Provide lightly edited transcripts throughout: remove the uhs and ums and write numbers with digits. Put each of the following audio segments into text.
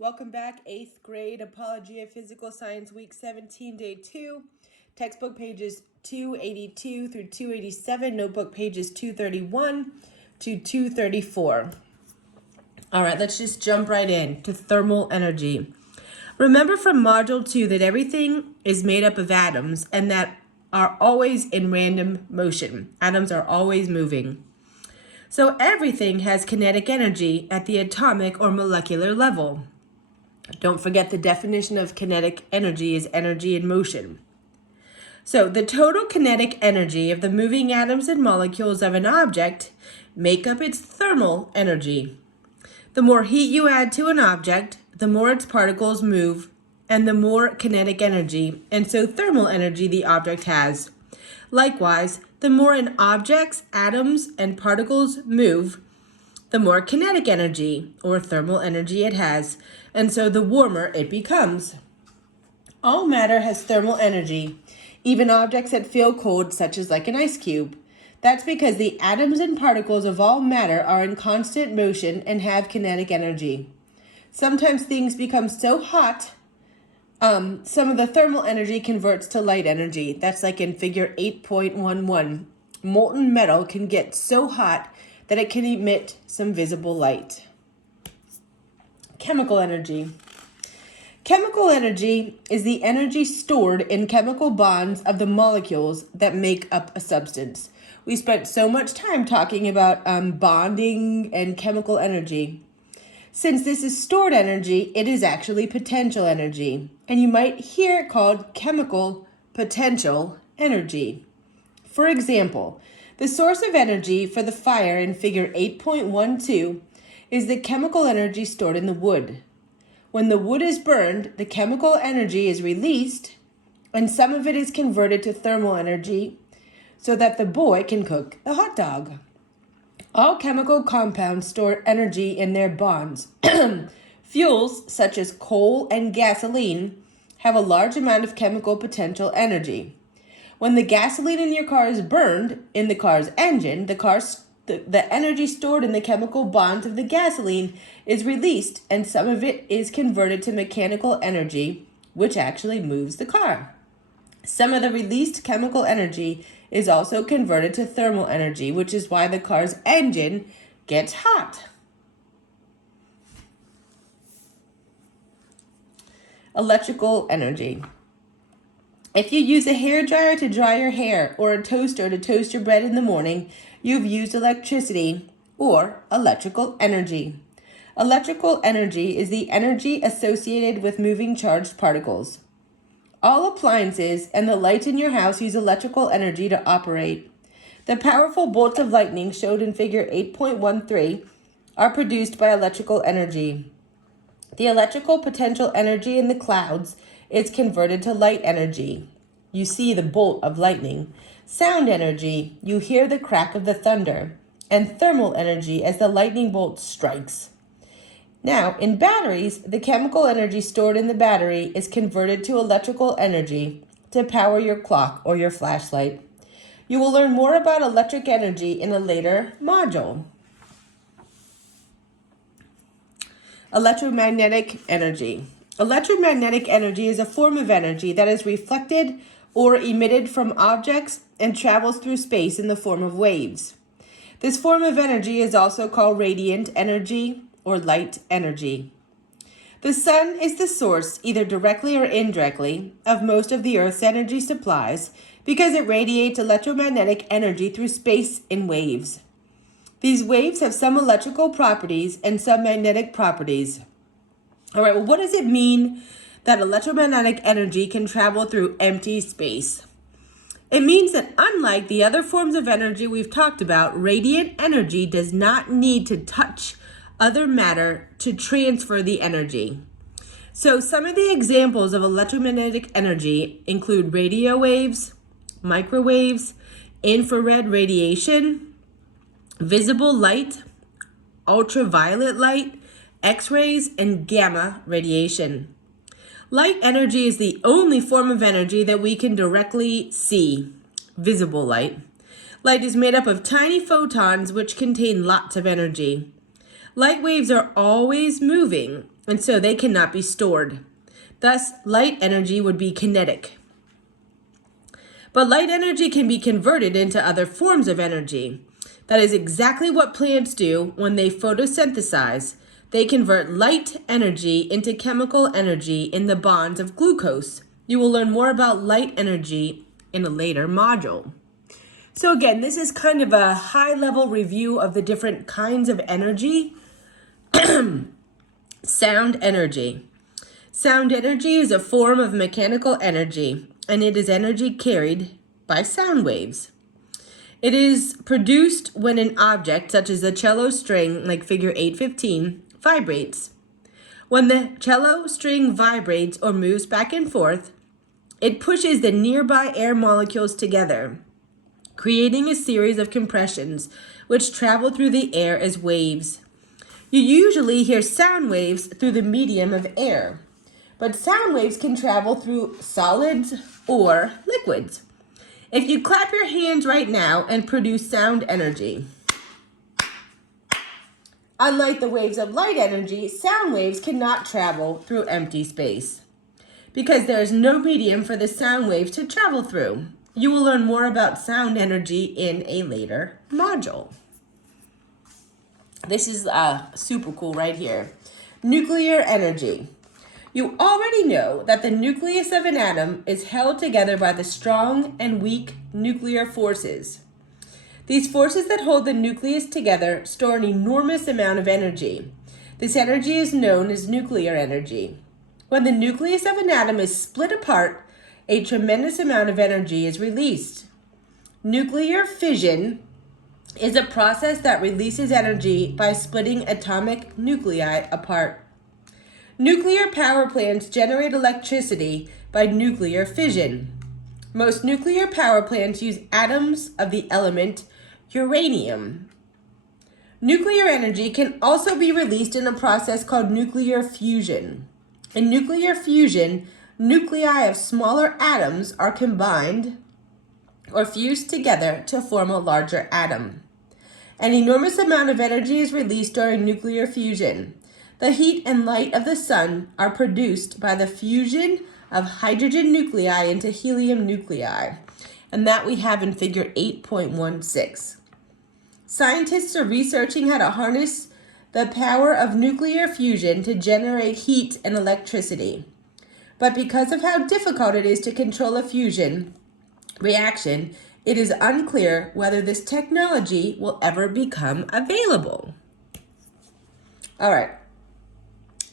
Welcome back, 8th grade Apologia Physical Science Week 17, Day 2. Textbook pages 282 through 287, notebook pages 231 to 234. All right, let's just jump right in to thermal energy. Remember from Module 2 that everything is made up of atoms and that are always in random motion. Atoms are always moving. So everything has kinetic energy at the atomic or molecular level. Don't forget the definition of kinetic energy is energy in motion. So the total kinetic energy of the moving atoms and molecules of an object make up its thermal energy. The more heat you add to an object, the more its particles move and the more kinetic energy, and so thermal energy the object has. Likewise, the more an object's atoms and particles move, the more kinetic energy or thermal energy it has, and so the warmer it becomes. All matter has thermal energy, even objects that feel cold, such as like an ice cube. That's because the atoms and particles of all matter are in constant motion and have kinetic energy. Sometimes things become so hot, some of the thermal energy converts to light energy. That's like in figure 8.11. Molten metal can get so hot that it can emit some visible light. Chemical energy. Chemical energy is the energy stored in chemical bonds of the molecules that make up a substance. We spent so much time talking about bonding and chemical energy. Since this is stored energy, it is actually potential energy, and you might hear it called chemical potential energy. For example, the source of energy for the fire in figure 8.12 is the chemical energy stored in the wood. When the wood is burned, the chemical energy is released, and some of it is converted to thermal energy so that the boy can cook the hot dog. All chemical compounds store energy in their bonds. Fuels, such as coal and gasoline, have a large amount of chemical potential energy. When the gasoline in your car is burned in the car's engine, the energy stored in the chemical bonds of the gasoline is released, and some of it is converted to mechanical energy, which actually moves the car. Some of the released chemical energy is also converted to thermal energy, which is why the car's engine gets hot. Electrical energy. If you use a hairdryer to dry your hair or a toaster to toast your bread in the morning, you've used electricity or electrical energy. Electrical energy is the energy associated with moving charged particles. All appliances and the lights in your house use electrical energy to operate. The powerful bolts of lightning showed in figure 8.13 are produced by electrical energy. The electrical potential energy in the clouds is converted to light energy. You see the bolt of lightning. Sound energy, you hear the crack of the thunder. And thermal energy as the lightning bolt strikes. Now, in batteries, the chemical energy stored in the battery is converted to electrical energy to power your clock or your flashlight. You will learn more about electric energy in a later module. Electromagnetic energy. Electromagnetic energy is a form of energy that is reflected or emitted from objects and travels through space in the form of waves. This form of energy is also called radiant energy or light energy. The sun is the source, either directly or indirectly, of most of the Earth's energy supplies because it radiates electromagnetic energy through space in waves. These waves have some electrical properties and some magnetic properties. All right, well, what does it mean that electromagnetic energy can travel through empty space? It means that unlike the other forms of energy we've talked about, radiant energy does not need to touch other matter to transfer the energy. So some of the examples of electromagnetic energy include radio waves, microwaves, infrared radiation, visible light, ultraviolet light, X-rays, and gamma radiation. Light energy is the only form of energy that we can directly see, visible light. Light is made up of tiny photons which contain lots of energy. Light waves are always moving, and so they cannot be stored. Thus, light energy would be kinetic. But light energy can be converted into other forms of energy. That is exactly what plants do when they photosynthesize. They convert light energy into chemical energy in the bonds of glucose. You will learn more about light energy in a later module. So again, this is kind of a high-level review of the different kinds of energy. Sound energy. Sound energy is a form of mechanical energy, and it is energy carried by sound waves. It is produced when an object, such as a cello string, like figure 815, vibrates. When the cello string vibrates or moves back and forth, it pushes the nearby air molecules together, creating a series of compressions which travel through the air as waves. You usually hear sound waves through the medium of air, but sound waves can travel through solids or liquids. If you clap your hands right now and produce sound energy, unlike the waves of light energy, sound waves cannot travel through empty space because there is no medium for the sound waves to travel through. You will learn more about sound energy in a later module. This is super cool right here. Nuclear energy. You already know that the nucleus of an atom is held together by the strong and weak nuclear forces. These forces that hold the nucleus together store an enormous amount of energy. This energy is known as nuclear energy. When the nucleus of an atom is split apart, a tremendous amount of energy is released. Nuclear fission is a process that releases energy by splitting atomic nuclei apart. Nuclear power plants generate electricity by nuclear fission. Most nuclear power plants use atoms of the element uranium. Nuclear energy can also be released in a process called nuclear fusion. In nuclear fusion, nuclei of smaller atoms are combined or fused together to form a larger atom. An enormous amount of energy is released during nuclear fusion. The heat and light of the sun are produced by the fusion of hydrogen nuclei into helium nuclei, and that we have in figure 8.16. Scientists are researching how to harness the power of nuclear fusion to generate heat and electricity. But because of how difficult it is to control a fusion reaction, it is unclear whether this technology will ever become available. All right.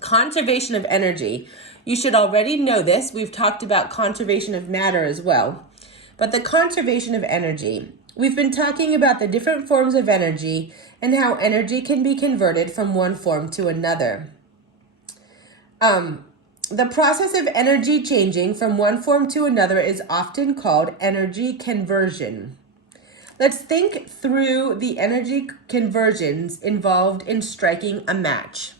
Conservation of energy. You should already know this. We've talked about conservation of matter as well. But the conservation of energy. We've been talking about the different forms of energy and how energy can be converted from one form to another. The process of energy changing from one form to another is often called energy conversion. Let's think through the energy conversions involved in striking a match.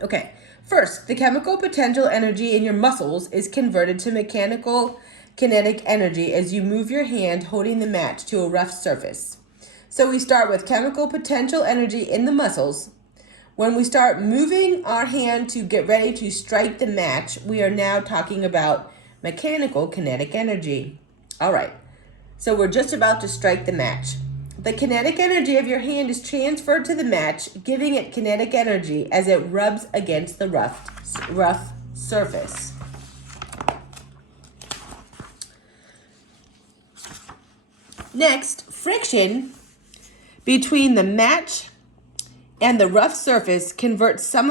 Okay, first, the chemical potential energy in your muscles is converted to mechanical kinetic energy as you move your hand holding the match to a rough surface. So we start with chemical potential energy in the muscles. When we start moving our hand to get ready to strike the match, we are now talking about mechanical kinetic energy. All right, so we're just about to strike the match. The kinetic energy of your hand is transferred to the match, giving it kinetic energy as it rubs against the rough surface. Next, friction between the match and the rough surface converts some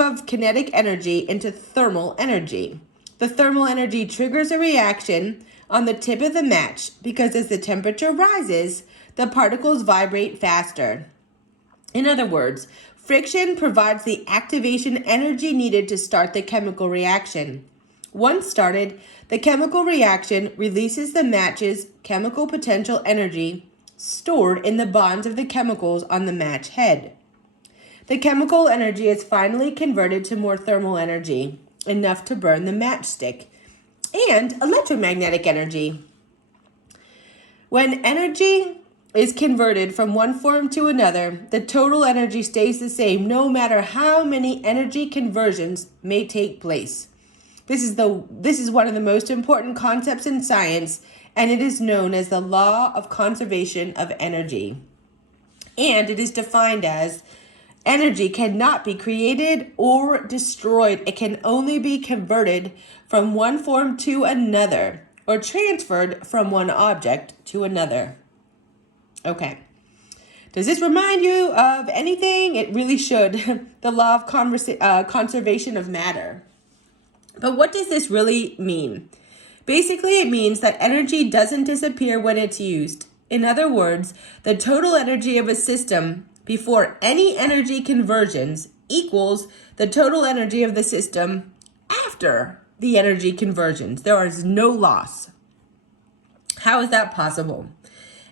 of kinetic energy into thermal energy. The thermal energy triggers a reaction on the tip of the match because as the temperature rises, the particles vibrate faster. In other words, friction provides the activation energy needed to start the chemical reaction. Once started, the chemical reaction releases the match's chemical potential energy stored in the bonds of the chemicals on the match head. The chemical energy is finally converted to more thermal energy, enough to burn the matchstick, and electromagnetic energy. When energy is converted from one form to another, the total energy stays the same no matter how many energy conversions may take place. This is one of the most important concepts in science, and it is known as the law of conservation of energy. And it is defined as energy cannot be created or destroyed. It can only be converted from one form to another or transferred from one object to another. Okay. Does this remind you of anything? It really should. The law of conservation of matter. But what does this really mean? Basically, it means that energy doesn't disappear when it's used. In other words, the total energy of a system before any energy conversions equals the total energy of the system after the energy conversions. There is no loss. How is that possible?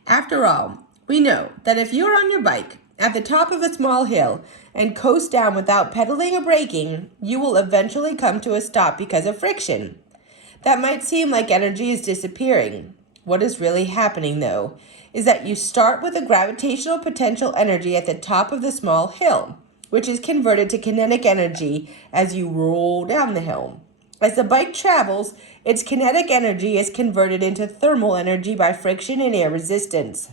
After all, we know that if you're on your bike at the top of a small hill and coast down without pedaling or braking, you will eventually come to a stop because of friction. That might seem like energy is disappearing. What is really happening, though, is that you start with a gravitational potential energy at the top of the small hill, which is converted to kinetic energy as you roll down the hill. As the bike travels, its kinetic energy is converted into thermal energy by friction and air resistance.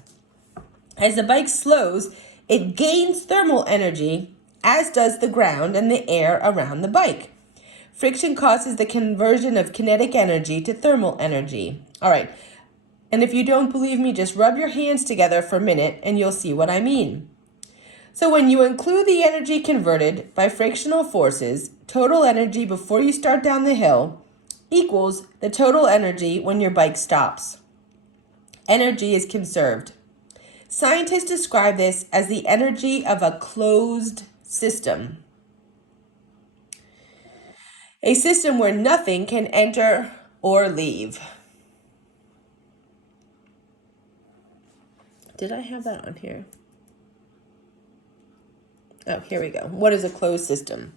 As the bike slows, it gains thermal energy, as does the ground and the air around the bike. Friction causes the conversion of kinetic energy to thermal energy. All right, and if you don't believe me, just rub your hands together for a minute and you'll see what I mean. So when you include the energy converted by frictional forces, total energy before you start down the hill equals the total energy when your bike stops. Energy is conserved. Scientists describe this as the energy of a closed system. A system where nothing can enter or leave. Did I have that on here? Oh, here we go. What is a closed system?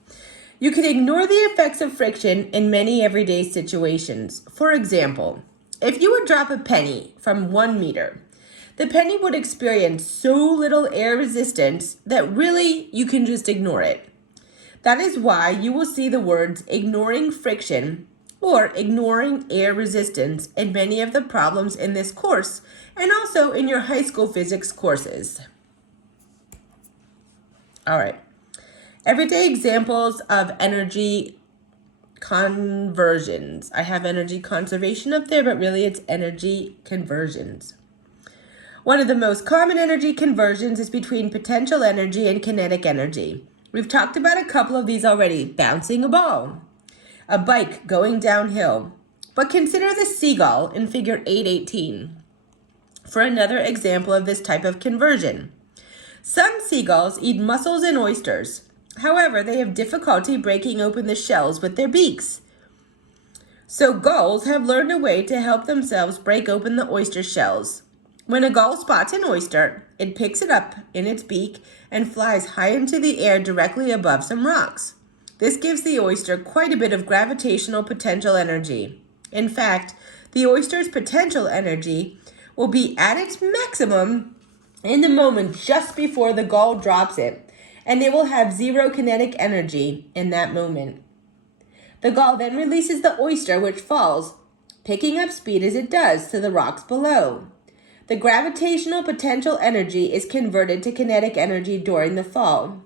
You can ignore the effects of friction in many everyday situations. For example, if you would drop a penny from 1 meter, the penny would experience so little air resistance that really you can just ignore it. That is why you will see the words ignoring friction or ignoring air resistance in many of the problems in this course and also in your high school physics courses. All right. Everyday examples of energy conversions. I have energy conservation up there, but really it's energy conversions. One of the most common energy conversions is between potential energy and kinetic energy. We've talked about a couple of these already. Bouncing a ball, a bike going downhill. But consider the seagull in figure 818 for another example of this type of conversion. Some seagulls eat mussels and oysters. However, they have difficulty breaking open the shells with their beaks. So gulls have learned a way to help themselves break open the oyster shells. When a gull spots an oyster, it picks it up in its beak and flies high into the air directly above some rocks. This gives the oyster quite a bit of gravitational potential energy. In fact, the oyster's potential energy will be at its maximum in the moment just before the gull drops it, and it will have zero kinetic energy in that moment. The gull then releases the oyster, which falls, picking up speed as it does to the rocks below. The gravitational potential energy is converted to kinetic energy during the fall.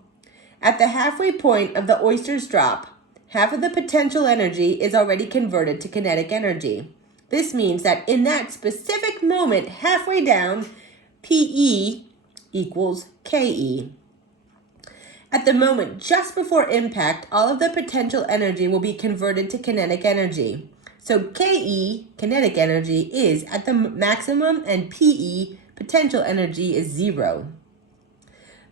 At the halfway point of the oyster's drop, half of the potential energy is already converted to kinetic energy. This means that in that specific moment, halfway down, PE equals KE. At the moment just before impact, all of the potential energy will be converted to kinetic energy. So KE, kinetic energy, is at the maximum and PE, potential energy, is 0.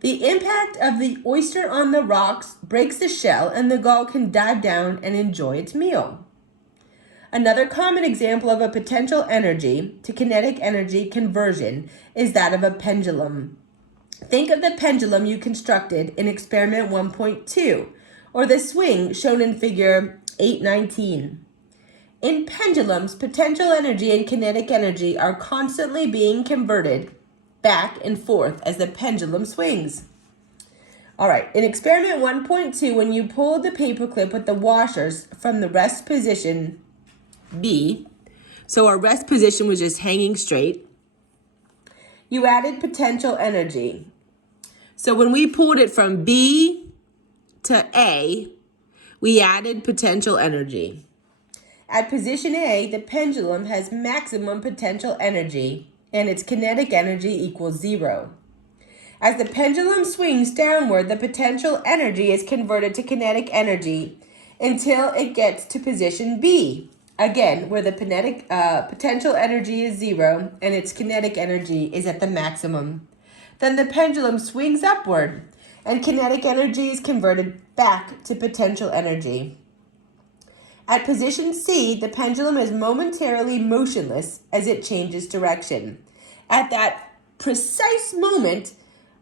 The impact of the oyster on the rocks breaks the shell and the gull can dive down and enjoy its meal. Another common example of a potential energy to kinetic energy conversion is that of a pendulum. Think of the pendulum you constructed in experiment 1.2, or the swing shown in figure 819. In pendulums, potential energy and kinetic energy are constantly being converted back and forth as the pendulum swings. All right, in experiment 1.2, when you pulled the paperclip with the washers from the rest position B, so our rest position was just hanging straight, you added potential energy. So when we pulled it from B to A, we added potential energy. At position A, the pendulum has maximum potential energy, and its kinetic energy equals 0. As the pendulum swings downward, the potential energy is converted to kinetic energy until it gets to position B, again, where the potential energy is 0 and its kinetic energy is at the maximum. Then the pendulum swings upward, and kinetic energy is converted back to potential energy. At position C, the pendulum is momentarily motionless as it changes direction. At that precise moment,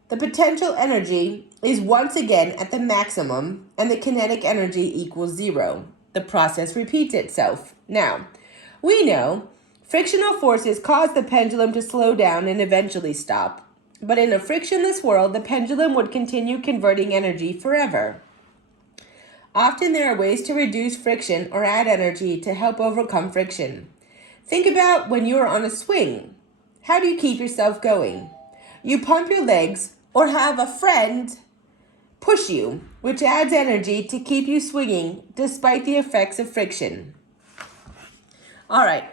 the potential energy is once again at the maximum, and the kinetic energy equals 0. The process repeats itself. Now, we know frictional forces cause the pendulum to slow down and eventually stop. But in a frictionless world, the pendulum would continue converting energy forever. Often there are ways to reduce friction or add energy to help overcome friction. Think about when you're on a swing. How do you keep yourself going? You pump your legs or have a friend push you, which adds energy to keep you swinging despite the effects of friction. All right,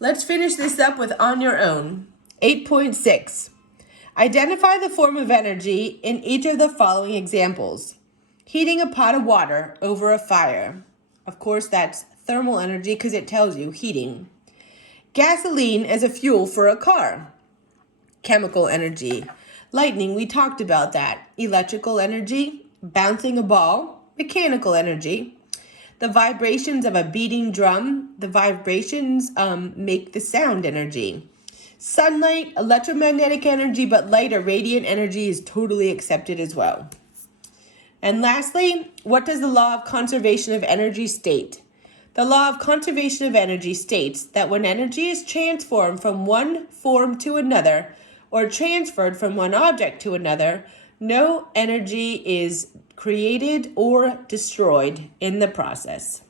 let's finish this up with On Your Own. 8.6. Identify the form of energy in each of the following examples. Heating a pot of water over a fire. Of course, that's thermal energy because it tells you heating. Gasoline as a fuel for a car. Chemical energy. Lightning, we talked about that. Electrical energy. Bouncing a ball. Mechanical energy. The vibrations of a beating drum. The vibrations make the sound energy. Sunlight, electromagnetic energy, but light or radiant energy is totally accepted as well. And lastly, what does the law of conservation of energy state? The law of conservation of energy states that when energy is transformed from one form to another or transferred from one object to another, no energy is created or destroyed in the process.